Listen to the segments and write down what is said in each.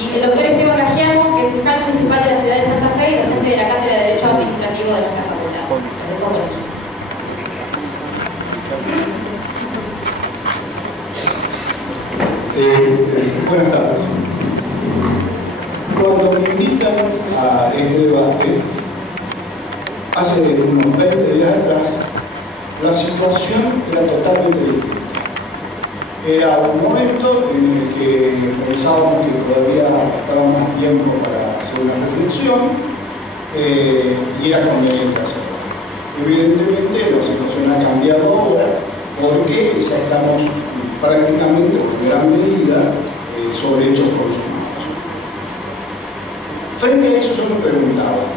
Y el doctor Esteban Gagiano, que es fiscal municipal de la ciudad de Santa Fe y docente de la Cátedra de Derecho Administrativo de nuestra facultad. Los dejo con ellos. Buenas tardes. Cuando me invitan a este debate, hace unos 20 días atrás, la situación era totalmente distinta. Era un momento en el que pensábamos que todavía estaba más tiempo para hacer una reflexión y era conveniente hacerlo. Evidentemente la situación ha cambiado ahora porque ya estamos prácticamente en gran medida sobre hechos consumados. Frente a eso yo me preguntaba,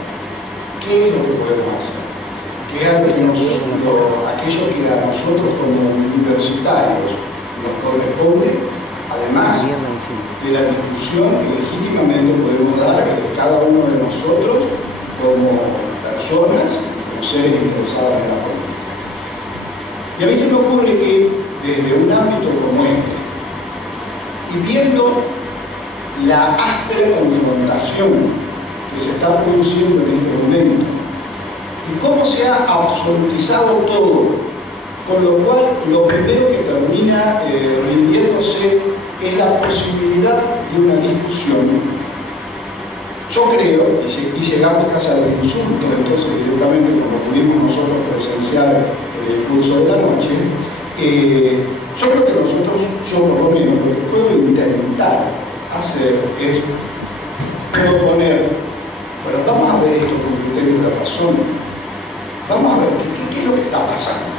¿qué es lo que podemos hacer? ¿Qué es aquello que a nosotros como universitarios nos corresponde, además de la discusión que legítimamente podemos dar a cada uno de nosotros como personas, como seres interesados en la política? Y a mí se me ocurre que desde un ámbito como este, y viendo la áspera confrontación que se está produciendo en este momento, y cómo se ha absolutizado todo, con lo cual lo primero que termina rindiéndose es la posibilidad de una discusión. Yo creo, y llegamos casi al insulto, entonces directamente como pudimos nosotros presenciar en el curso de la noche, yo creo que nosotros, yo por lo menos, lo que puedo intentar hacer es proponer, bueno, vamos a ver esto con criterios de razón, vamos a ver qué es lo que está pasando.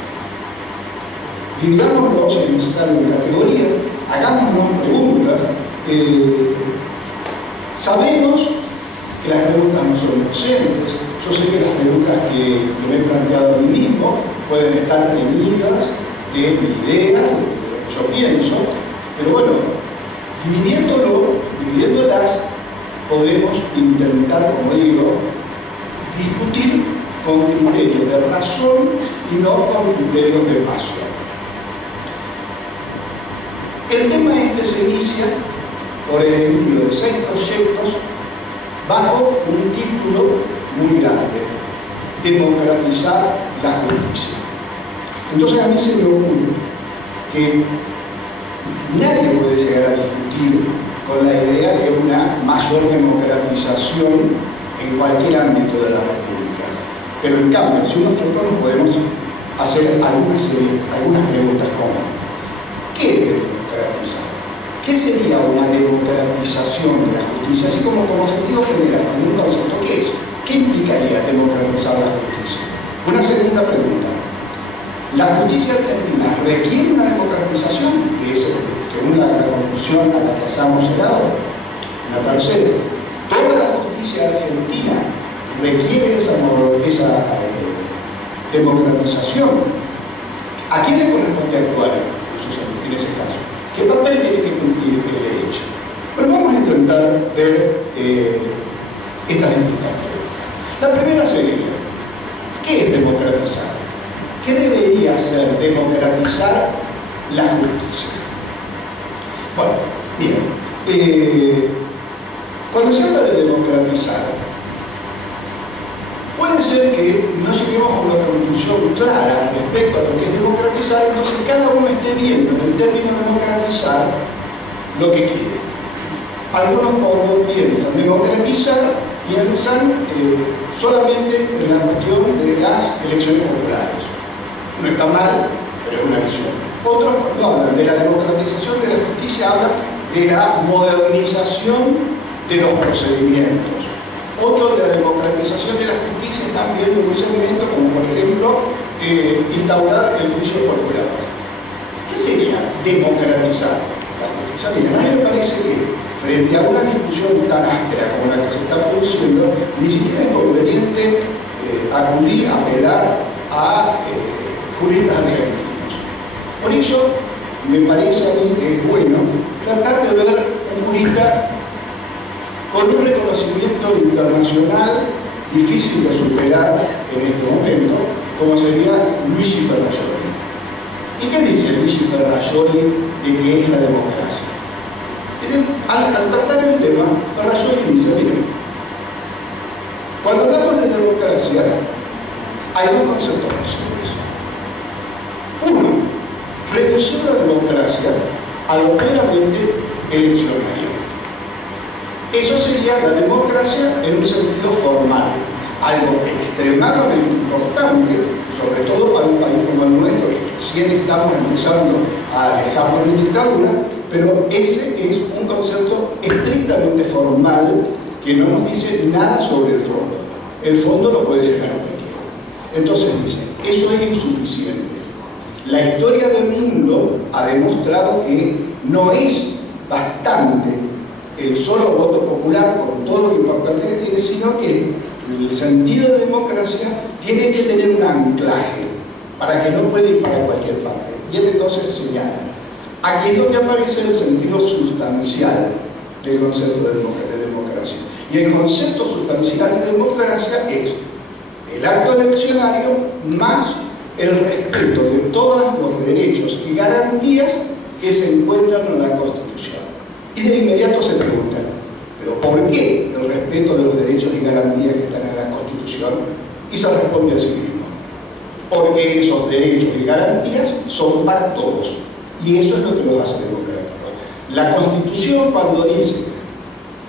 Digámoslo, si es necesario, en categoría, hagámonos preguntas. Sabemos que las preguntas no son inocentes. Yo sé que las preguntas que me he planteado a mí mismo pueden estar teñidas de mi idea, de lo que yo pienso, pero bueno, dividiéndolas, podemos intentar, como digo, discutir con criterios de razón y no con criterios de pasión. El tema este se inicia por el envío de 6 proyectos bajo un título muy grande: democratizar la justicia. Entonces a mí se me ocurre que nadie puede llegar a discutir con la idea de una mayor democratización en cualquier ámbito de la República. Pero en cambio, si nosotros nos podemos hacer algunas preguntas como: ¿qué es democratizar? ¿Qué sería una democratización de la justicia? Así como sentido general, como un concepto, ¿qué es? ¿Qué implicaría democratizar la justicia? Una segunda pregunta: ¿la justicia argentina requiere una democratización? Que es, según la conclusión a la que hayamos llegado. Una tercera: ¿toda la justicia argentina requiere esa democratización? ¿A quién le corresponde actuar en ese caso? ¿Qué papel tiene que cumplir el derecho? Bueno, vamos a intentar ver estas distintas preguntas. La primera sería: ¿qué es democratizar? ¿Qué debería ser democratizar la justicia? Bueno, miren, cuando se habla de democratizar, puede ser que no lleguemos a una conclusión clara respecto a lo que es democratizar, entonces cada uno esté viendo en el término democratizar lo que quiere. Algunos cuando piensan democratizar, piensan solamente en la cuestión de las elecciones populares. No está mal, pero es una visión. Otros, cuando hablan de la democratización de la justicia, hablan de la modernización de los procedimientos. Otros, de la democratización de la justicia, están viendo un segmento como, por ejemplo, instaurar el juicio por jurado. ¿Qué sería democratizar la justicia? Mira, a mí me parece que frente a una discusión tan áspera como la que se está produciendo, ni siquiera es conveniente acudir a apelar a juristas argentinos. Por eso me parece a mí que es bueno tratar de ver un jurista con un reconocimiento internacional difícil de superar en este momento, como sería Luigi Ferrajoli. ¿Y qué dice Luigi Ferrajoli de qué es la democracia? Es al tratar el tema, Ferrajoli dice, miren, cuando hablamos de democracia, hay dos conceptos posibles. Uno, reducir la democracia a lo meramente eleccionario. Eso sería la democracia en un sentido formal, algo extremadamente importante, sobre todo para un país como el nuestro, que recién estamos empezando a alejarnos de dictadura, pero ese es un concepto estrictamente formal que no nos dice nada sobre el fondo. El fondo no puede llegar a objetivo. Entonces dice, eso es insuficiente. La historia del mundo ha demostrado que no es bastante el solo voto popular con todo lo importante que tiene, sino que el sentido de democracia tiene que tener un anclaje para que no pueda ir para cualquier parte. Y él entonces señala, aquí es donde aparece el sentido sustancial del concepto de democracia. Y el concepto sustancial de democracia es el acto eleccionario más el respeto de todos los derechos y garantías que se encuentran en la Constitución. Y de inmediato se preguntan, ¿pero por qué el respeto de los derechos y garantías que están en la Constitución? Y se responde a sí mismo, porque esos derechos y garantías son para todos, y eso es lo que los hace democráticos. La Constitución, cuando dice,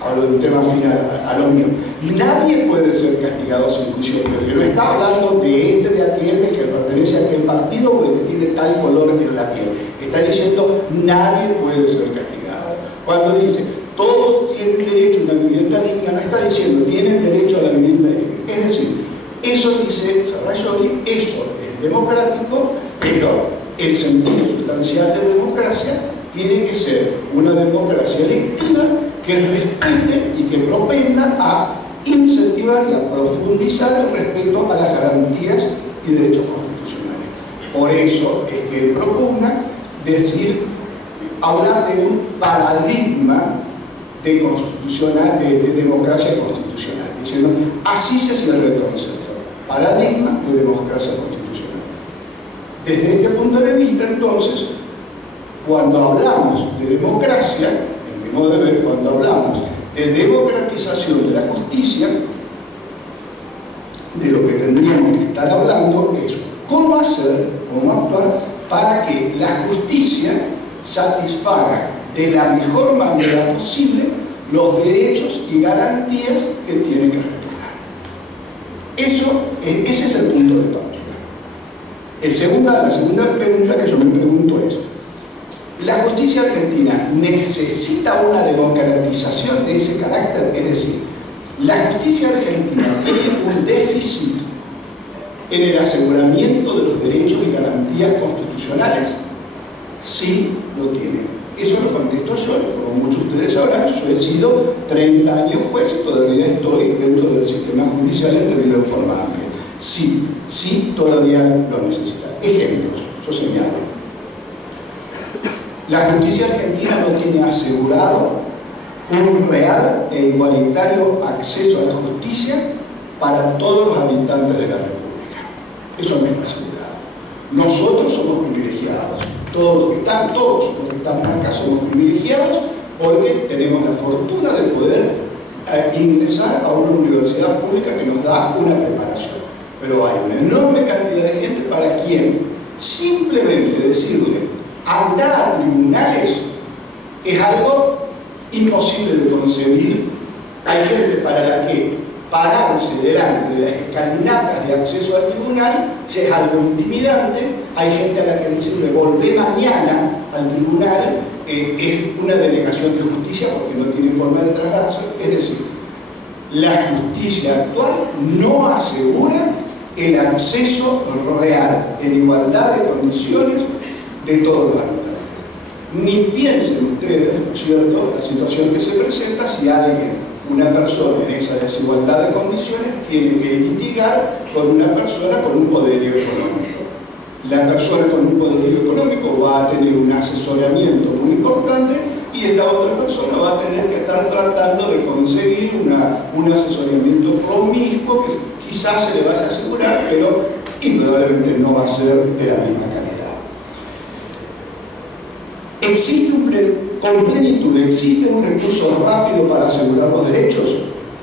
hablo de un tema final, a lo mío, nadie puede ser castigado sin juicio previo. No está hablando de este, de aquel, de que pertenece a aquel partido o el que tiene tal color que es la piel. Está diciendo, nadie puede ser castigado. Cuando dice, todos tienen derecho a una vivienda digna, no está diciendo, tienen derecho a la vivienda digna. Es decir, eso dice Ferrajoli, eso es democrático, pero el sentido sustancial de democracia tiene que ser una democracia electiva que respete y que propenda a incentivar y a profundizar el respeto a las garantías y derechos constitucionales. Por eso es que propugna hablar de un paradigma de democracia constitucional, diciendo, así se cierra el concepto, paradigma de democracia constitucional. Desde este punto de vista, entonces, cuando hablamos de democracia, en mi modo de ver, cuando hablamos de democratización de la justicia, de lo que tendríamos que estar hablando es cómo hacer, cómo actuar para que la justicia satisfaga de la mejor manera posible los derechos y garantías que tiene que respetar. Ese es el punto de partida. La segunda pregunta que yo me pregunto es, ¿la justicia argentina necesita una democratización de ese carácter? Es decir, ¿la justicia argentina tiene un déficit en el aseguramiento de los derechos y garantías constitucionales? Sí, lo tiene. Eso lo contesto yo, como muchos de ustedes sabrán, yo he sido 30 años juez y todavía estoy dentro del sistema judicial en debido forma amplia. Sí, todavía lo necesita. Ejemplos, yo señalo. La justicia argentina no tiene asegurado un real e igualitario acceso a la justicia para todos los habitantes de la República. Eso no está asegurado. Nosotros somos privilegiados. Todos los que están acá somos privilegiados porque tenemos la fortuna de poder ingresar a una universidad pública que nos da una preparación. Pero hay una enorme cantidad de gente para quien simplemente decirle andar a tribunales es algo imposible de concebir. Hay gente para la que pararse delante de las escalinatas de acceso al tribunal es algo intimidante. Hay gente a la que decirle volvé mañana al tribunal es una denegación de justicia porque no tiene forma de trasladarse. Es decir, la justicia actual no asegura el acceso real en igualdad de condiciones de todos los habitantes. Ni piensen ustedes, ¿no es cierto?, la situación que se presenta si alguien, una persona en esa desigualdad de condiciones, tiene que litigar con una persona con un poderío económico. La persona con un poderío económico va a tener un asesoramiento muy importante y esta otra persona va a tener que estar tratando de conseguir un asesoramiento promiscuo que quizás se le vaya a asegurar, pero indudablemente no va a ser de la misma calidad. Existe un con plenitud existe un recurso rápido para asegurar los derechos.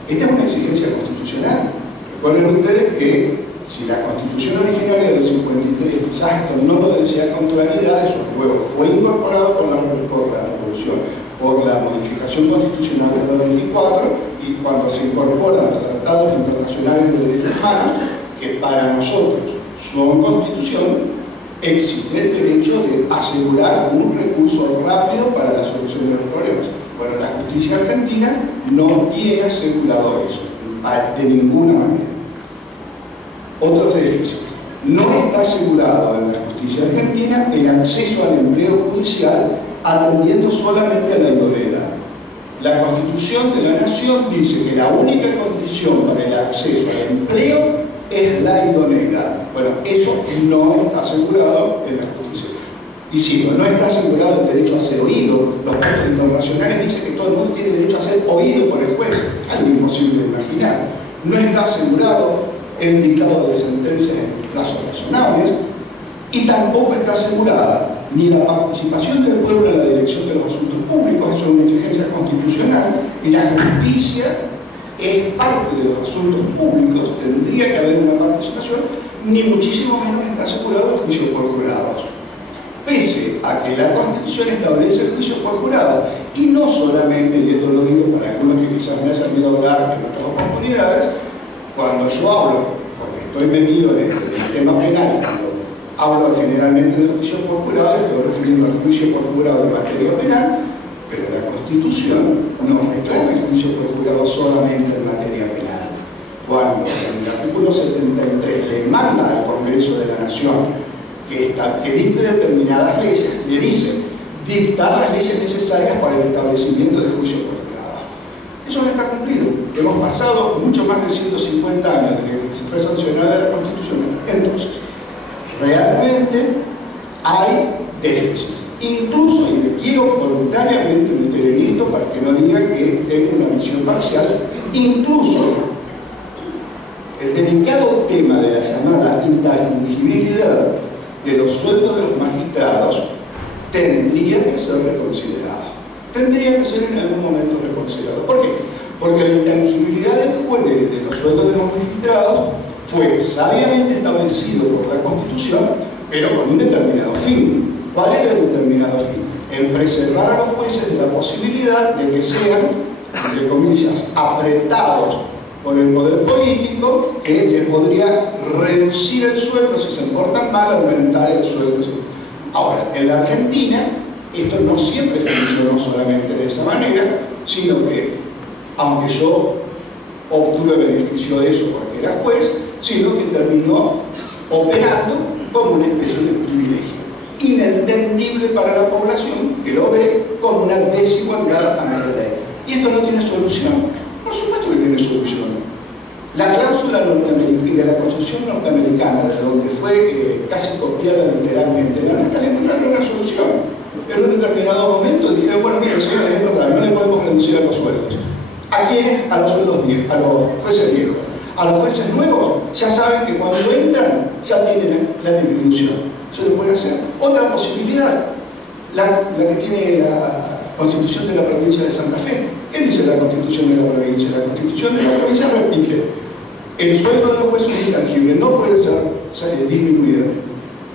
Esta es una exigencia constitucional. Recuerden ustedes que si la Constitución originaria del 53 quizás esto no lo decía con claridad, eso luego fue incorporado por la Revolución, por la modificación constitucional del 94, y cuando se incorporan los tratados internacionales de derechos humanos, que para nosotros son Constitución, existe el derecho de asegurar un recurso rápido para la solución de los problemas. Bueno, la justicia argentina no tiene asegurado eso, de ninguna manera. Otros déficits. No está asegurado en la justicia argentina el acceso al empleo judicial atendiendo solamente a la idoneidad. La Constitución de la Nación dice que la única condición para el acceso al empleo es la idoneidad. Bueno, eso no está asegurado en la justicia. Y si no está asegurado el derecho a ser oído, los pactos internacionales dicen que todo el mundo tiene derecho a ser oído por el juez, algo imposible de imaginar. No está asegurado el dictado de sentencias en plazos razonables, y tampoco está asegurada ni la participación del pueblo en la dirección de los asuntos públicos. Eso es una exigencia constitucional, y la justicia es parte de los asuntos públicos, tendría que haber una participación, ni muchísimo menos está asegurado el juicio por jurados. Pese a que la Constitución establece el juicio por jurado, y no solamente, y esto lo digo para algunos que quizás me hayan oído hablar en otras oportunidades, cuando yo hablo, porque estoy metido en el tema penal, cuando hablo generalmente del juicio por jurado, estoy refiriendo al juicio por jurado en materia penal, pero la Constitución no reclama el juicio por jurado solamente en materia penal. Cuando en el artículo 73 le manda al Congreso de la Nación que dicte determinadas leyes, le dice dictar las leyes necesarias para el establecimiento del juicio por jurado. Eso no está cumplido. Hemos pasado mucho más de 150 años desde que se fue sancionada la Constitución. Entonces, realmente hay déficits. Incluso, y me quiero voluntariamente meter en esto para que no digan que tengo una visión parcial, incluso el delicado tema de la llamada intangibilidad de los sueldos de los magistrados tendría que ser reconsiderado. Tendría que ser en algún momento reconsiderado. ¿Por qué? Porque la intangibilidad del juez de los sueldos de los magistrados fue sabiamente establecido por la Constitución, pero con un determinado fin. ¿Cuál era el determinado fin? En preservar a los jueces de la posibilidad de que sean, entre comillas, apretados por el poder político, que les podría reducir el sueldo si se portan mal, aumentar el sueldo. Ahora, en la Argentina, esto no siempre funcionó solamente de esa manera, sino que, aunque yo obtuve beneficio de eso porque era juez, sino que terminó operando como una especie de privilegio, inentendible para la población, que lo ve como una desigualdad ante la ley. Y esto no tiene solución. Por supuesto que tiene solución. La cláusula norteamericana, la Constitución norteamericana, de donde fue casi copiada literalmente, no está encontrando una solución. Pero en un determinado momento dije, bueno, mira, señores, es verdad, no le podemos reducir a los sueldos. ¿A quiénes? A los sueldos viejos, a los jueces viejos. A los jueces nuevos ya saben que cuando entran ya tienen la disminución. Eso lo puede hacer. Otra posibilidad, la que tiene la Constitución de la provincia de Santa Fe. ¿Qué dice la Constitución de la provincia? La Constitución de la provincia repite: el sueldo de los jueces es intangible, no puede ser disminuido,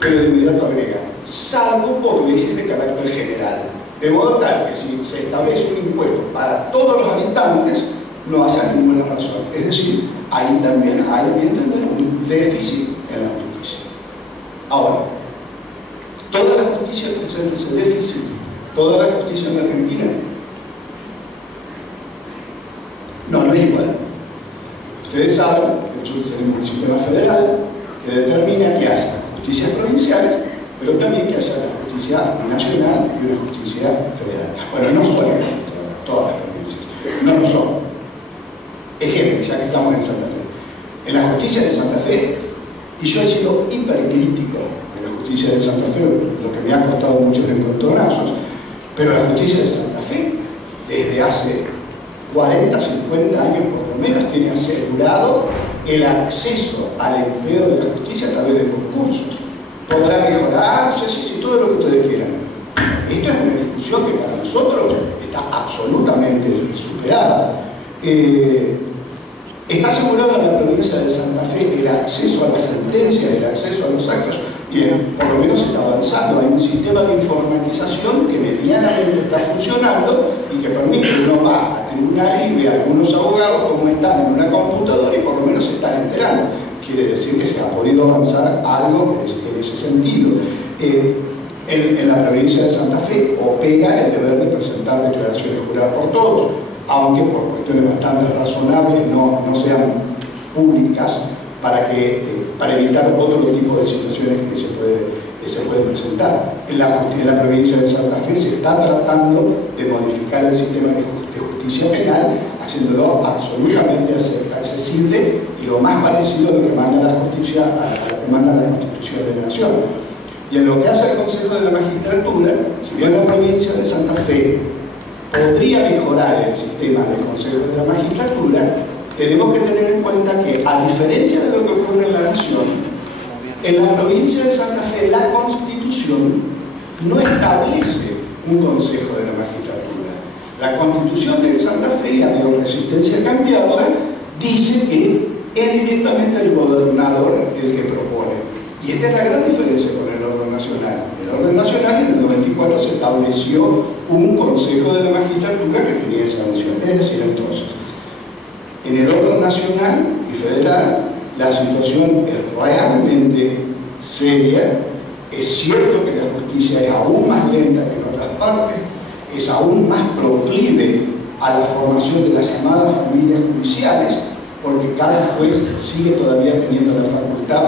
pero de inmediato agrega, salvo por leyes de carácter general. De modo tal que si se establece un impuesto para todos los habitantes, no haya ninguna razón. Es decir, ahí también hay, a mi entender, un déficit en la justicia. Ahora, ¿toda la justicia presenta ese déficit? ¿Toda la justicia en Argentina? No es igual. Ustedes saben que nosotros tenemos un sistema federal que determina que haya justicias provinciales, pero también que haya una justicia nacional y una justicia federal. Bueno, no son todas las provincias, no lo son. Ejemplo, ya que estamos en Santa Fe. En la justicia de Santa Fe, y yo he sido hipercrítico de la justicia de Santa Fe, lo que me ha costado muchos encontronazos, pero la justicia de Santa Fe, desde hace 40, 50 años por lo menos, tiene asegurado el acceso al empleo de la justicia a través de concursos. Podrá mejorarse, sí, todo lo que ustedes quieran. Esto es una discusión que para nosotros está absolutamente superada. Está asegurado en la provincia de Santa Fe el acceso a la sentencia, el acceso a los actos. Bien, por lo menos está avanzando. Hay un sistema de informatización que medianamente está funcionando y que permite que uno va a tribunales y ve a algunos abogados cómo están en una computadora y por lo menos se están enterando. Quiere decir que se ha podido avanzar algo en ese sentido. En la provincia de Santa Fe opera el deber de presentar declaraciones juradas por todos, aunque por cuestiones bastante razonables no sean públicas para evitar otro tipo de situaciones que se pueden presentar. En la provincia de Santa Fe se está tratando de modificar el sistema de justicia penal, haciéndolo absolutamente accesible y lo más parecido a lo que manda la justicia, a lo que manda la Constitución de la Nación. Y en lo que hace al Consejo de la Magistratura, si bien la provincia de Santa Fe podría mejorar el sistema del Consejo de la Magistratura, tenemos que tener en cuenta que, a diferencia de lo que ocurre en la Nación, en la provincia de Santa Fe la Constitución no establece un Consejo de la Magistratura. La Constitución de Santa Fe y la resistencia cambiadora dice que es directamente el gobernador el que propone. Y esta es la gran diferencia con el orden nacional. En el orden nacional, en el 94, se estableció un Consejo de la Magistratura que tenía esa función. Es decir, entonces, en el orden nacional y federal, la situación es realmente seria. Es cierto que la justicia es aún más lenta que en otras partes, es aún más proclive a la formación de las llamadas familias judiciales, porque cada juez sigue todavía teniendo la facultad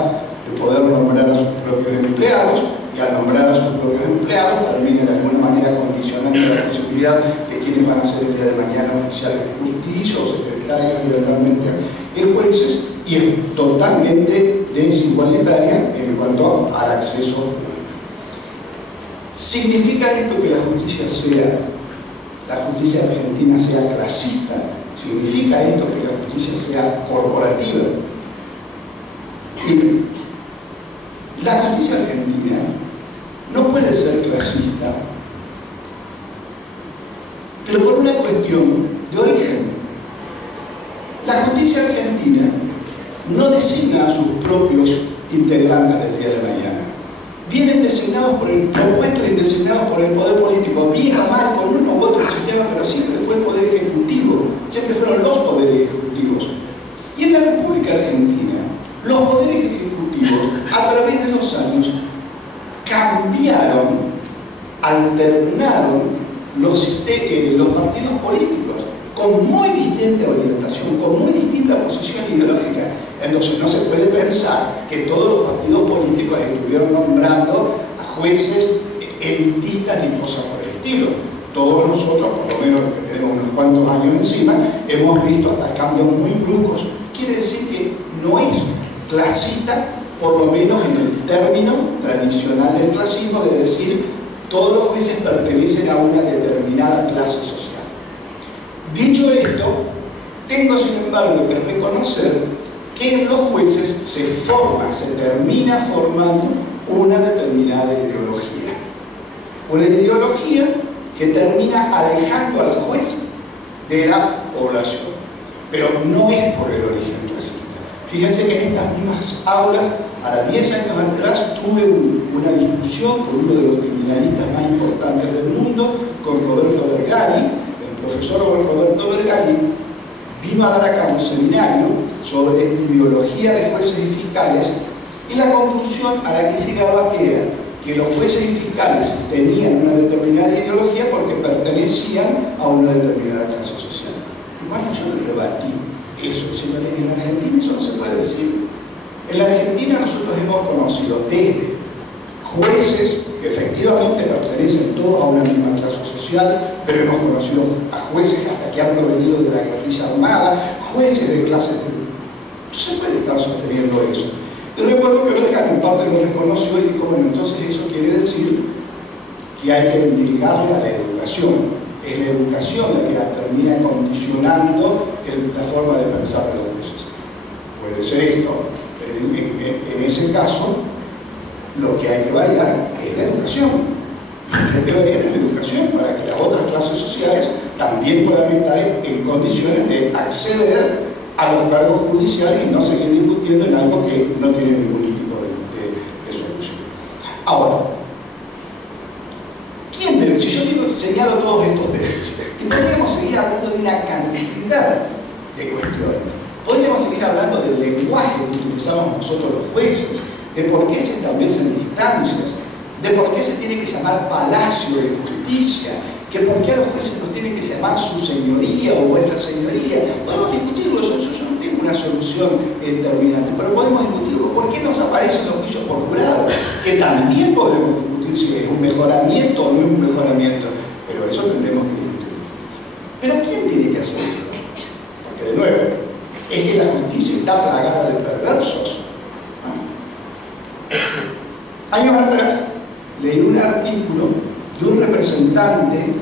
de poder nombrar a sus propios empleados, y al nombrar a sus propios empleados termina de alguna manera condicionando la posibilidad de quienes van a ser el día de mañana oficiales de justicia o secretarios eventualmente jueces, y es totalmente desigualitaria en cuanto al acceso. ¿Significa esto que la justicia argentina sea clasista? ¿Significa esto que la justicia sea corporativa? La justicia argentina no puede ser clasista, pero por una cuestión de origen. La justicia argentina no designa a sus propios integrantes del día de mañana. Vienen designados propuestos y designados por el poder político, bien o mal, con uno u otro sistema, pero siempre fue el poder ejecutivo, siempre fueron los poderes ejecutivos. Y en la República Argentina, los poderes ejecutivos, a través de los años, cambiaron, alternaron los partidos políticos con muy distinta orientación, con muy distinta posición ideológica. Entonces no se puede pensar que todos los partidos políticos estuvieron nombrando a jueces elitistas ni cosas por el estilo. Todos nosotros, por lo menos que tenemos unos cuantos años encima, hemos visto hasta cambios muy bruscos. Quiere decir que no es clasista, por lo menos en el término tradicional del clasismo, de decir todos los jueces pertenecen a una determinada clase social. Dicho esto, tengo sin embargo que reconocer que en los jueces se termina formando una determinada ideología. Una ideología que termina alejando al juez de la población. Pero no es por el origen clasista. Fíjense que en estas mismas aulas, a 10 años atrás, tuve una discusión con uno de los criminalistas más importantes del mundo, con Roberto Vergali. El profesor Roberto Vergali vino a dar acá un seminario sobre ideología de jueces y fiscales, y la conclusión a la que llegaba era que los jueces y fiscales tenían una determinada ideología porque pertenecían a una determinada clase social. Y bueno, yo le rebatí eso. En la Argentina eso no se puede decir. En la Argentina nosotros hemos conocido desde jueces que efectivamente pertenecen todos a una misma clase social, pero hemos conocido a jueces hasta que han provenido de la guerrilla armada, jueces de clases. No se puede estar sosteniendo eso. Yo recuerdo que Vergali en parte lo reconoció y dijo, bueno, entonces eso quiere decir que hay que dedicarle a la educación. Es la educación la que termina condicionando la forma de pensar de los jueces. Puede ser esto, pero en ese caso lo que hay que variar es la educación. que varían en la educación para que las otras clases sociales también puedan estar en condiciones de acceder a los cargos judiciales y no seguir discutiendo en algo que no tiene ningún tipo de solución. Ahora, ¿quién debe? Si yo señalo todos estos déficits, y podríamos seguir hablando de una cantidad de cuestiones. Podríamos seguir hablando del lenguaje que utilizamos nosotros los jueces, de por qué se establecen distancias, de por qué se tiene que llamar Palacio de Justicia, que por qué a los jueces los tienen que llamar su señoría o vuestra señoría. Podemos discutirlo, yo no tengo una solución determinante, pero podemos discutirlo. ¿Por qué nos aparecen los juicios por jurado? Que también podemos discutir si es un mejoramiento o no es un mejoramiento, pero eso tendremos que discutir. Pero ¿quién tiene que hacer esto? Porque de nuevo, es que la justicia está plagada de perversos. Años atrás leí un artículo de un representante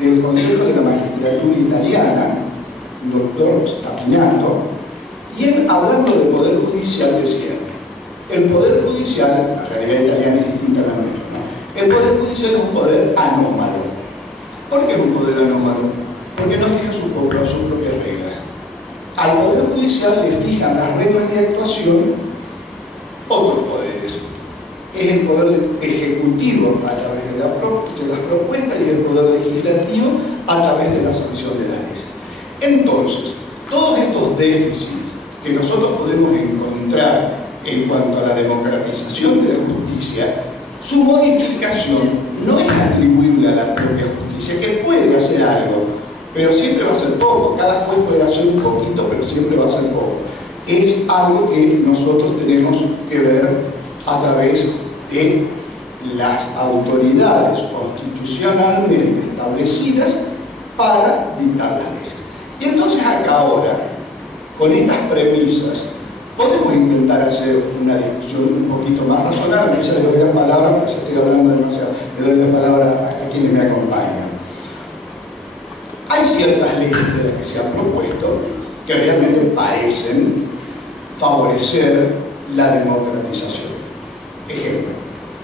del Consejo de la Magistratura Italiana, un doctor Stapinato, y él, hablando del Poder Judicial, decía: el Poder Judicial, la realidad italiana es distinta a la nuestra, ¿no? El Poder Judicial es un poder anómalo. ¿Por qué es un poder anómalo? Porque no fija sus propias reglas. Al Poder Judicial le fijan las reglas de actuación otros poderes. Es el poder ejecutivo a través de las propuestas y el poder legislativo a través de la sanción de las leyes. Entonces, todos estos déficits que nosotros podemos encontrar en cuanto a la democratización de la justicia, su modificación no es atribuible a la propia justicia, que puede hacer algo, pero siempre va a ser poco. Cada juez puede hacer un poquito, pero siempre va a ser poco. Es algo que nosotros tenemos que ver a través de las autoridades constitucionalmente establecidas para dictar las leyes. Y entonces acá ahora, con estas premisas, podemos intentar hacer una discusión un poquito más razonable. Ya les doy la palabra, porque ya estoy hablando demasiado, le doy la palabra a quienes me acompañan. Hay ciertas leyes de las que se han propuesto que realmente parecen favorecer la democratización. Ejemplo,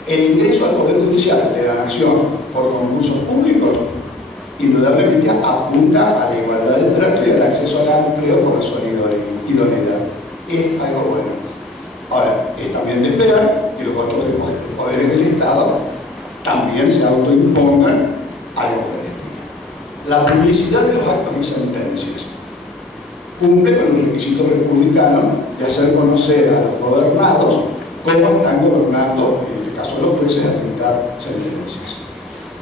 el ingreso al Poder Judicial de la Nación por concursos públicos indudablemente apunta a la igualdad de trato y al acceso al empleo por razón y idoneidad. Es algo bueno. Ahora, es también de esperar que los otros poderes del Estado también se autoimpongan algo por el estilo. La publicidad de los actos y sentencias cumple con el requisito republicano de hacer conocer a los gobernados cómo están gobernando, en este caso los jueces, a dictar sentencias.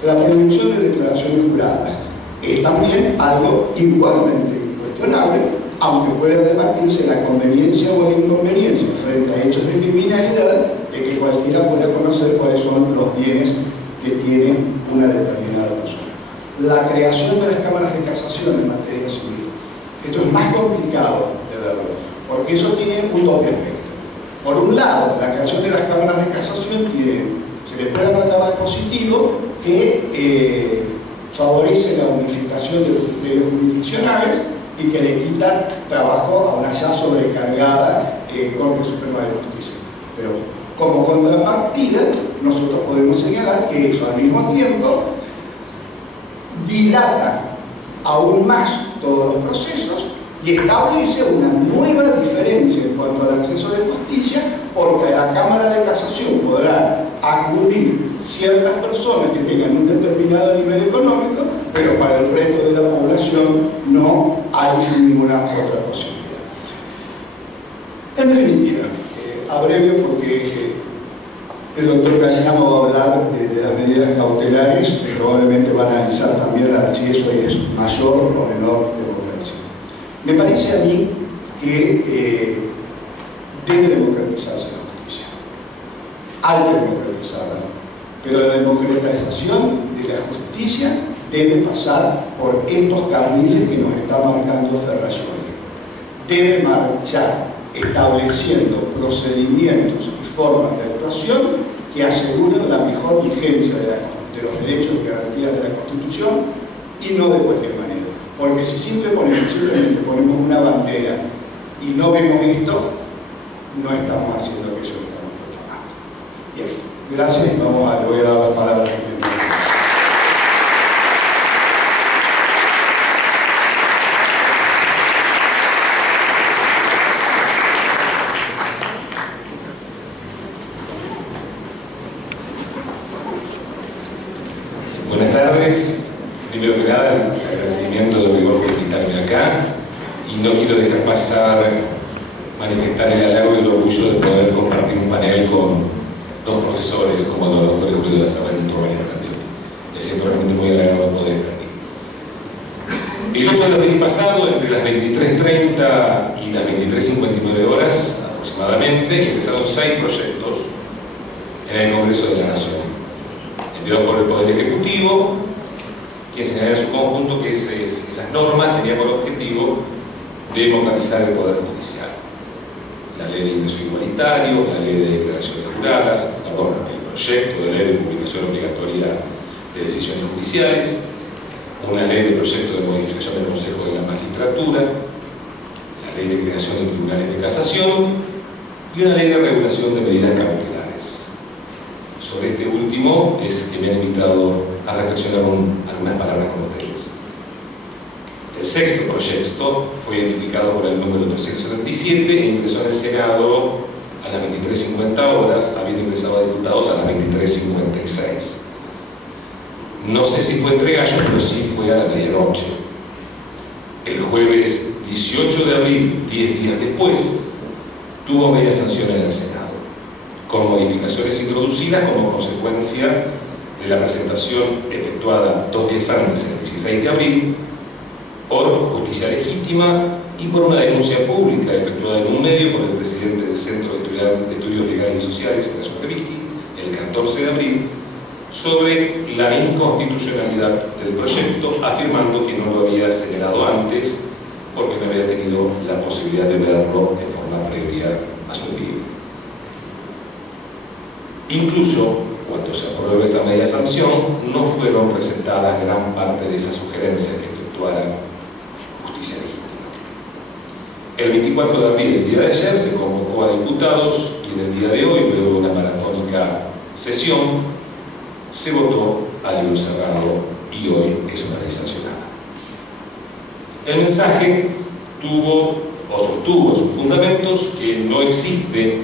La producción de declaraciones juradas es también algo igualmente incuestionable, aunque pueda debatirse la conveniencia o la inconveniencia frente a hechos de criminalidad de que cualquiera pueda conocer cuáles son los bienes que tiene una determinada persona. La creación de las cámaras de casación en materia civil. Esto es más complicado de verlo, porque eso tiene un doble aspecto. Por un lado, la creación de las cámaras de casación se le puede marcar al positivo que favorece la unificación de los criterios jurisdiccionales y que le quita trabajo a una ya sobrecargada Corte Suprema de Justicia. Pero como contrapartida, nosotros podemos señalar que eso al mismo tiempo dilata aún más todos los procesos y establece una nueva diferencia en cuanto al acceso de justicia, porque a la Cámara de Casación podrán acudir ciertas personas que tengan un determinado nivel económico, pero para el resto de la población no hay ninguna otra posibilidad. En definitiva, abrevio porque el doctor Casiano va a hablar de las medidas cautelares, que probablemente van a analizar también si eso es mayor o menor democracia. Me parece a mí que debe democratizarse la justicia. Hay que democratizarla, pero la democratización de la justicia debe pasar por estos carriles que nos está marcando Ferrajoli. Debe marchar estableciendo procedimientos y formas de actuación que aseguren la mejor vigencia de los derechos y garantías de la Constitución y no de cualquier manera. Porque si simplemente ponemos una bandera y no vemos esto, no estamos haciendo aquello que estamos proclamando. Bien, gracias y le voy a dar la palabra. acá, y no quiero dejar pasar, manifestar el halago y el orgullo de poder compartir un panel con dos profesores como el doctor Julio de la Sabana y el doctor Mariano Candioti. Me siento realmente muy halagado de poder estar aquí. El 8 de abril pasado, entre las 23:30 y las 23:59 horas aproximadamente, empezaron 6 proyectos en el Congreso de la Nación, enviados por el Poder Ejecutivo, quien señalaba en su conjunto que esas normas tenían por objetivo democratizar el Poder Judicial. La ley de ingreso igualitario, la ley de declaraciones juradas, el proyecto de ley de publicación obligatoria de decisiones judiciales, una ley de proyecto de modificación del Consejo de la Magistratura, la ley de creación de tribunales de casación y una ley de regulación de medidas cautelares. Sobre este último es que me han invitado a reflexionar algunas palabras con ustedes. El 6º proyecto fue identificado por el número 377 e ingresó en el Senado a las 23:50 horas, habiendo ingresado a diputados a las 23:56. No sé si fue entre gallos, pero sí fue a la medianoche. El jueves 18 de abril, 10 días después, tuvo media sanción en el Senado, con modificaciones introducidas como consecuencia de la presentación efectuada 2 días antes, el 16 de abril, por justicia legítima y por una denuncia pública efectuada en un medio por el presidente del Centro de Estudios Legales y Sociales, Ignacio Crevisti, el 14 de abril, sobre la inconstitucionalidad del proyecto, afirmando que no lo había señalado antes porque no había tenido la posibilidad de verlo en forma previa a su envío. Incluso cuando se aprobó esa media sanción, no fueron presentadas gran parte de esas sugerencias que efectuara justicia legítima. El 24 de abril, el día de ayer, se convocó a diputados y en el día de hoy, luego de una maratónica sesión, se votó a libro cerrado y hoy es una ley sancionada. El mensaje tuvo o sostuvo sus fundamentos que no existe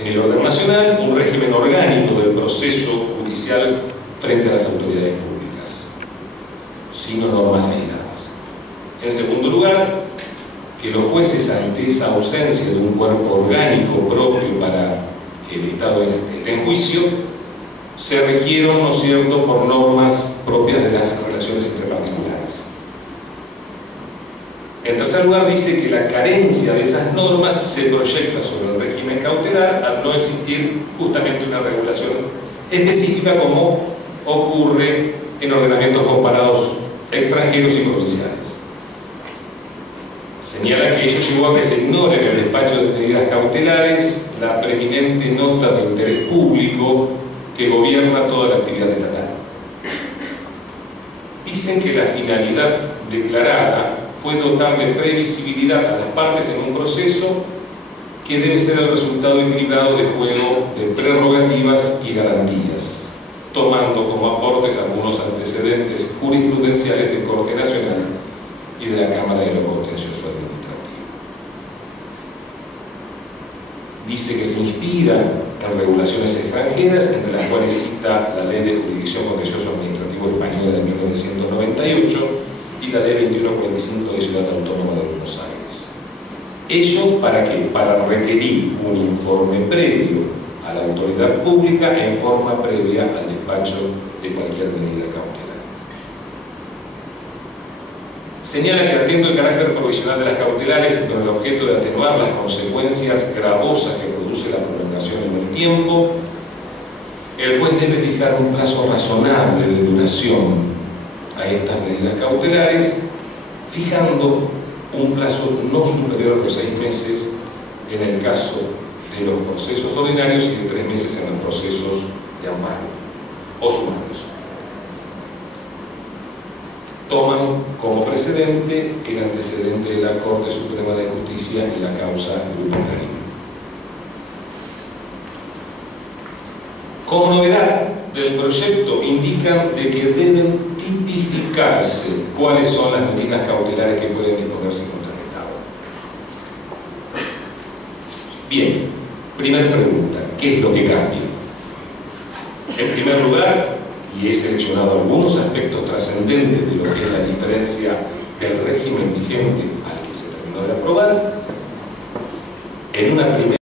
en el orden nacional un régimen orgánico del proceso judicial frente a las autoridades públicas, sino normas aisladas. En segundo lugar, que los jueces, ante esa ausencia de un cuerpo orgánico propio para que el Estado esté en juicio, se regieron, ¿no es cierto?, por normas propias de las relaciones entre particulares. En tercer lugar, dice que la carencia de esas normas se proyecta sobre el régimen cautelar al no existir justamente una regulación específica como ocurre en ordenamientos comparados extranjeros y provinciales. Señala que ello llevó a que se ignore en el despacho de medidas cautelares la preeminente nota de interés público que gobierna toda la actividad estatal. Dicen que la finalidad declarada fue dotar de previsibilidad a las partes en un proceso que debe ser el resultado equilibrado de juego de prerrogativas y garantías, tomando como aportes algunos antecedentes jurisprudenciales del Corte Nacional y de la Cámara de lo Contencioso Administrativo. Dice que se inspira en regulaciones extranjeras, entre las cuales cita la Ley de Jurisdicción Contencioso Administrativo Española de 1998 y la Ley 2145 de Ciudad Autónoma de Buenos Aires. Ello ¿para qué? Para requerir un informe previo a la autoridad pública en forma previa al despacho de cualquier medida cautelar. Señala que atiendo el carácter provisional de las cautelares con el objeto de atenuar las consecuencias gravosas que produce la prolongación en el tiempo, el juez debe fijar un plazo razonable de duración a estas medidas cautelares, fijando un plazo no superior a los 6 meses en el caso de los procesos ordinarios y de 3 meses en los procesos de amparo o sumarios. Toman como precedente el antecedente de la Corte Suprema de Justicia en la causa Grupo Clarín. Como novedad del proyecto, indican de que deben tipificarse cuáles son las medidas cautelares que pueden disponerse contra el Estado. Bien, primera pregunta, ¿qué es lo que cambia? En primer lugar, y he seleccionado algunos aspectos trascendentes de lo que es la diferencia del régimen vigente al que se terminó de aprobar, en una primera